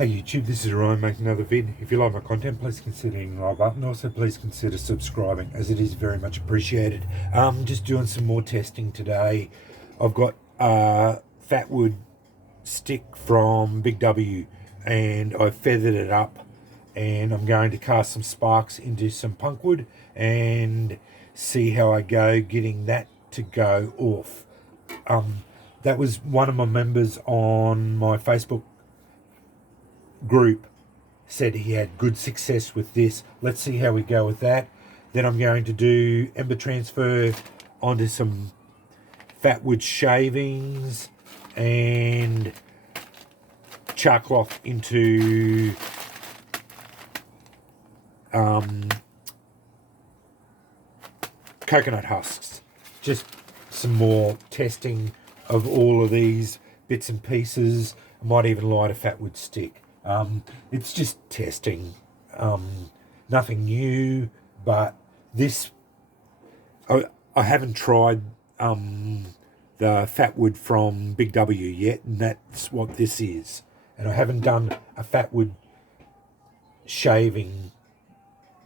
Hey YouTube, this is Ryan making another vid. If you like my content, please consider hitting the like button. Also, please consider subscribing, as it is very much appreciated. Just doing some more testing today. I've got fatwood stick from Big W, and I've feathered it up, and I'm going to cast some sparks into some punkwood and see how I go getting that to go off. That was one of my members on my Facebook group said he had good success with this. Let's see how we go with that. Then I'm going to do ember transfer onto some fatwood shavings and char cloth into coconut husks. Just some more testing of all of these bits and pieces. I might even light a fatwood stick. It's just testing, nothing new, but this, I haven't tried the fatwood from Big W yet, and that's what this is. And I haven't done a fatwood shaving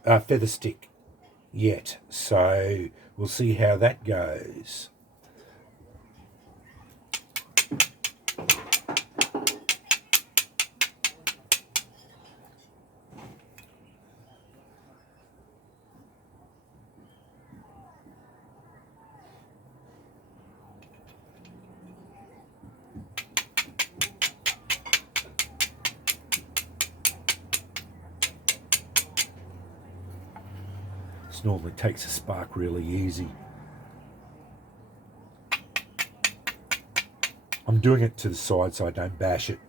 feather stick yet, so we'll see how that goes. This normally takes a spark really easy. I'm doing it to the side so I don't bash it.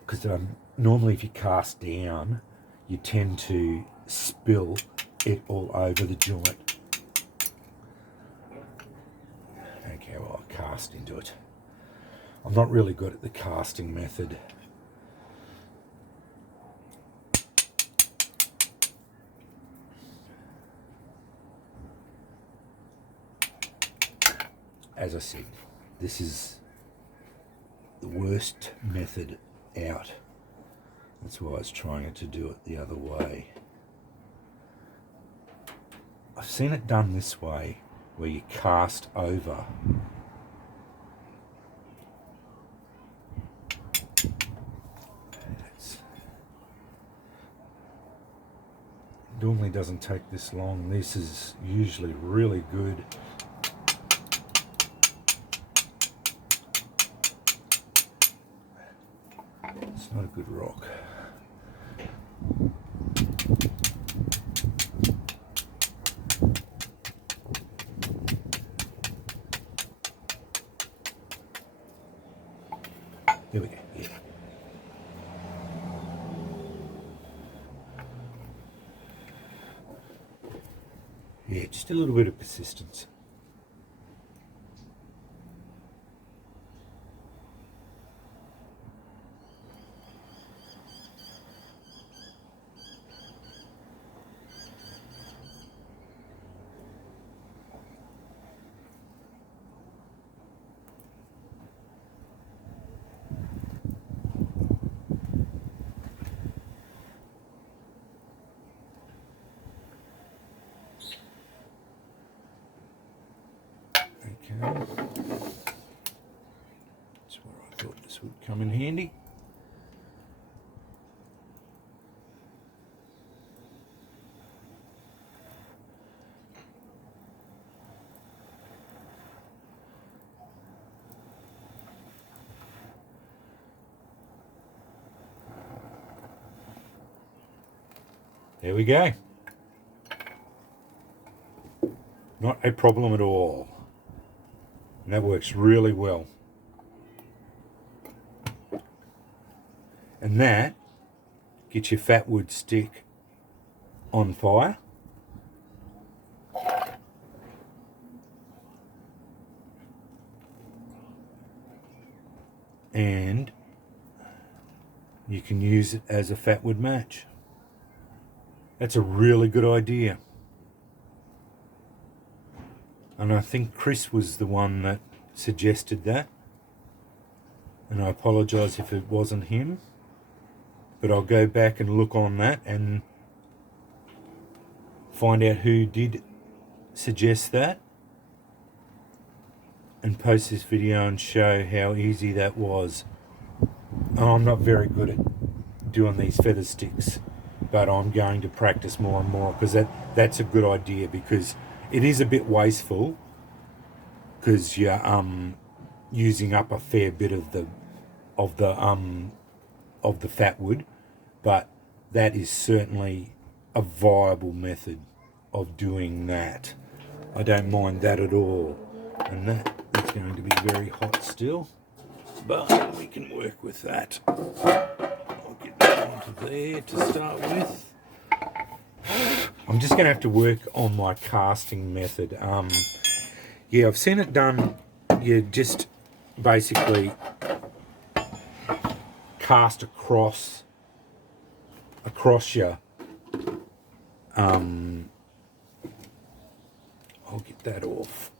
Because normally if you cast down, you tend to spill it all over the joint. Okay, well, I'll cast into it. I'm not really good at the casting method. As I said, this is the worst method out. That's why I was trying to do it the other way. I've seen it done this way, where you cast over. It normally doesn't take this long. This is usually really good. It's not a good rock. Here we go. Yeah. Yeah, just a little bit of persistence. Okay. That's where I thought this would come in handy. There we go. Not a problem at all. And that works really well. And that gets your fatwood stick on fire. And you can use it as a fatwood match. That's a really good idea. And I think Chris was the one that suggested that. And I apologise if it wasn't him, but I'll go back and look on that and find out who did suggest that and post this video and show how easy that was. I'm not very good at doing these feather sticks, but I'm going to practice more and more, because that's a good idea, because it is a bit wasteful, because you're using up a fair bit of the fatwood, but that is certainly a viable method of doing that. I don't mind that at all. And that is going to be very hot still, but we can work with that. I'll get that onto there to start with. I'm just going to have to work on my casting method. Yeah, I've seen it done. You just basically cast across your I'll get that off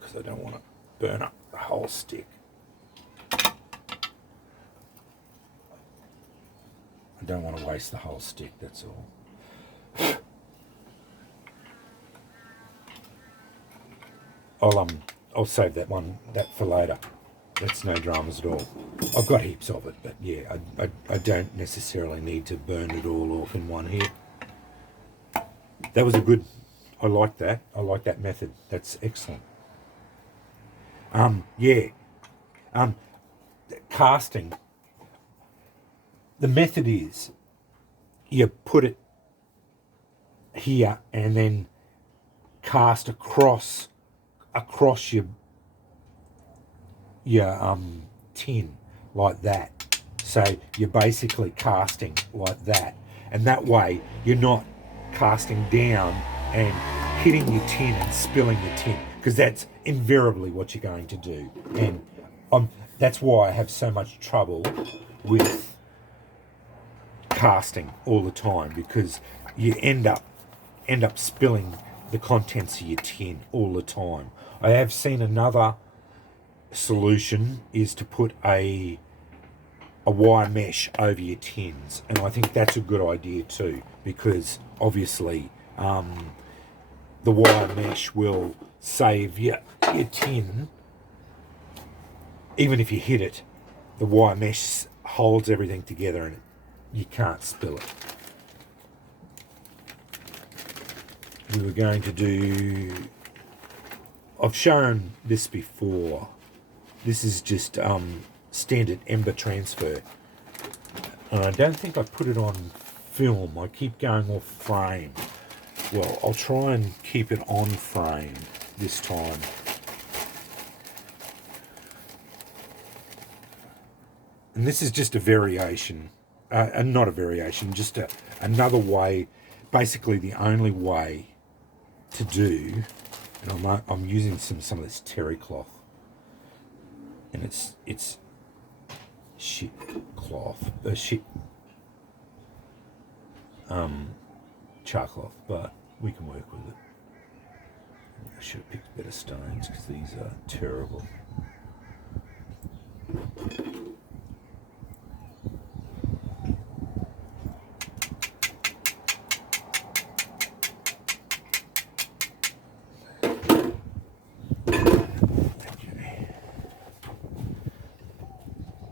because I don't want to burn up the whole stick. I don't want to waste the whole stick, that's all. I'll save that for later. That's no dramas at all. I've got heaps of it, but yeah, I don't necessarily need to burn it all off in one hit. That was I like that. I like that method. That's excellent. Yeah. Casting. The method is you put it here and then cast across your tin like that. So you're basically casting like that, and that way you're not casting down and hitting your tin and spilling the tin, because that's invariably what you're going to do. And that's why I have so much trouble with casting all the time, because you end up spilling the contents of your tin all the time. I have seen another solution is to put a wire mesh over your tins, and I think that's a good idea too, because obviously the wire mesh will save your tin. Even if you hit it, the wire mesh holds everything together and you can't spill it. We were going to do, I've shown this before. This is just standard ember transfer. And I don't think I put it on film. I keep going off frame. Well, I'll try and keep it on frame this time. And this is just a variation, not a variation, just another way, basically the only way to do, and I'm using some of this terry cloth, and it's shit cloth, char cloth, but we can work with it. I should have picked better stones because these are terrible.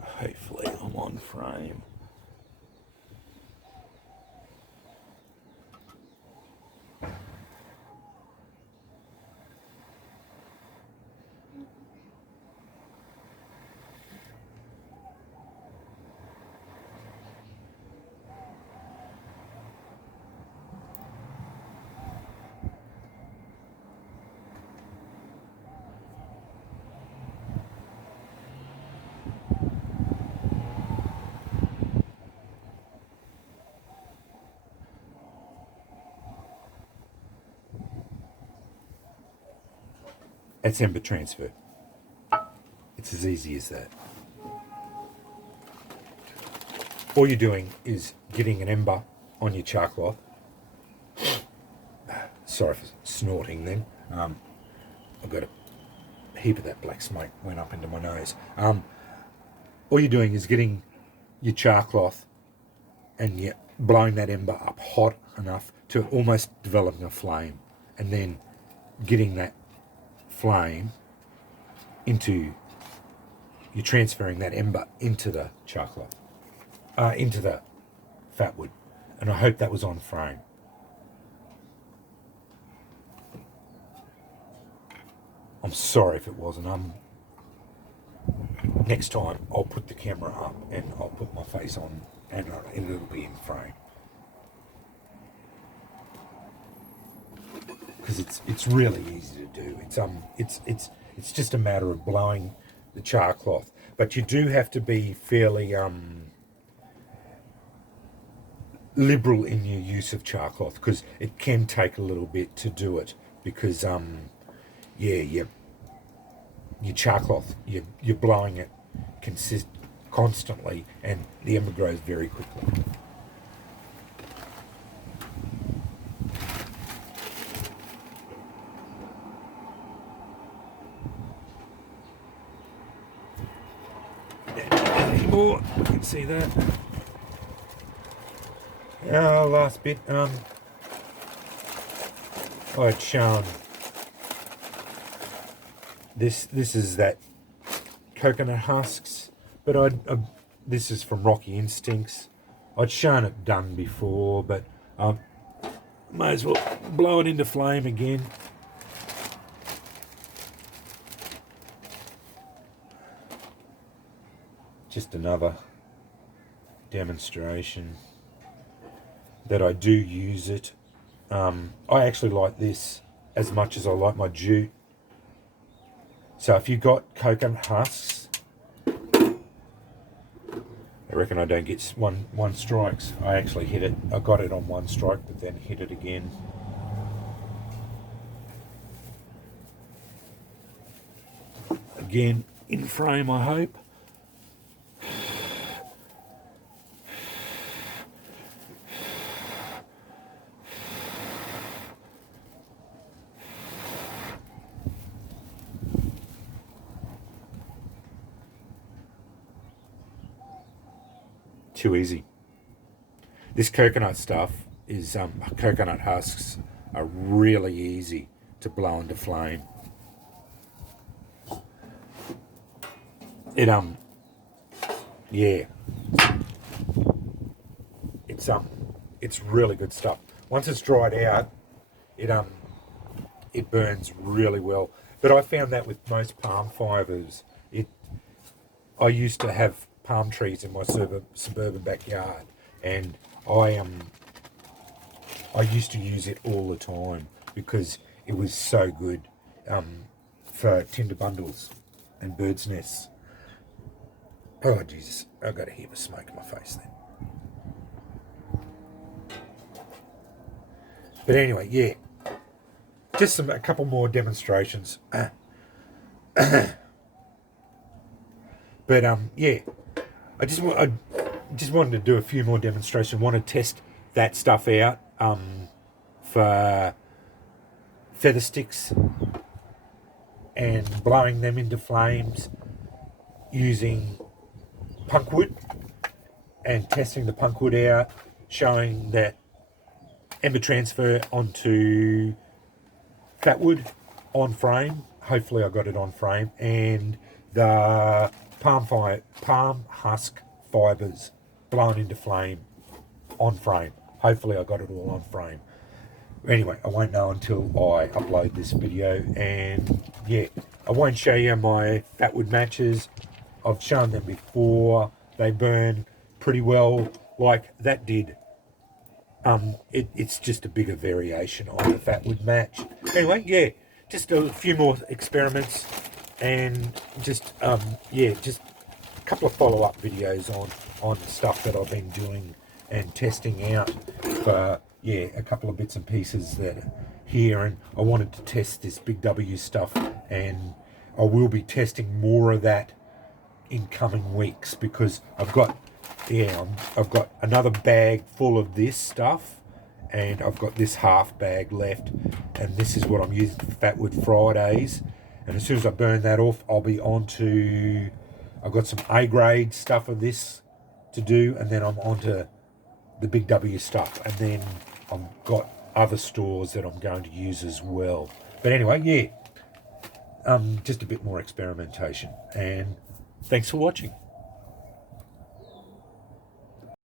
Hopefully I'm on frame. That's ember transfer. It's as easy as that. All you're doing is getting an ember on your char cloth. Sorry for snorting then. I've got a heap of that black smoke went up into my nose. all you're doing is getting your char cloth and you're blowing that ember up hot enough to almost developing a flame, and then getting that flame into, you're transferring that ember into the char cloth, into the fatwood. And I hope that was on frame. I'm sorry if it wasn't. Next time I'll put the camera up and I'll put my face on and it'll be in frame. Because it's really easy to do. It's just a matter of blowing the char cloth. But you do have to be fairly liberal in your use of char cloth, because it can take a little bit to do it, because your char cloth, you're blowing it constantly, and the ember grows very quickly. More, you can see that. Last bit. I'd shown this is that coconut husks, but this is from Rocky Instincts. I'd shown it done before, but may as well blow it into flame again. Just another demonstration that I do use it. I actually like this as much as I like my jute. So if you've got coconut husks, I reckon I don't get one strikes. I actually hit it. I got it on one strike, but then hit it again. Again, in frame, I hope. Too easy. This coconut stuff is coconut husks are really easy to blow into flame. It's really good stuff. Once it's dried out, it burns really well. But I found that with most palm fibers. I used to have palm trees in my suburban backyard, and I used to use it all the time because it was so good for tinder bundles and birds' nests. Oh Jesus, I've got a heap of smoke in my face then. But anyway, yeah, just a couple more demonstrations. But yeah, I just wanted to do a few more demonstrations. Want to test that stuff out for feather sticks and blowing them into flames using punkwood, and testing the punkwood out, showing that ember transfer onto fatwood on frame. Hopefully I got it on frame, and the palm husk fibers blown into flame on frame. Hopefully I got it all on frame. Anyway, I won't know until I upload this video, and yeah, I won't show you my fatwood matches. I've shown them before. They burn pretty well like that did. It's just a bigger variation on the fatwood match. Anyway, yeah, just a few more experiments, and just just a couple of follow-up videos on stuff that I've been doing and testing out for a couple of bits and pieces that here. And I wanted to test this Big W stuff, and I will be testing more of that in coming weeks, because I've got another bag full of this stuff, and I've got this half bag left, and this is what I'm using for Fatwood Fridays. And as soon as I burn that off, I'll be on to I've got some A grade stuff of this to do, and then I'm onto the big W stuff, and then I've got other stores that I'm going to use as well. But anyway, yeah, just a bit more experimentation, and thanks for watching.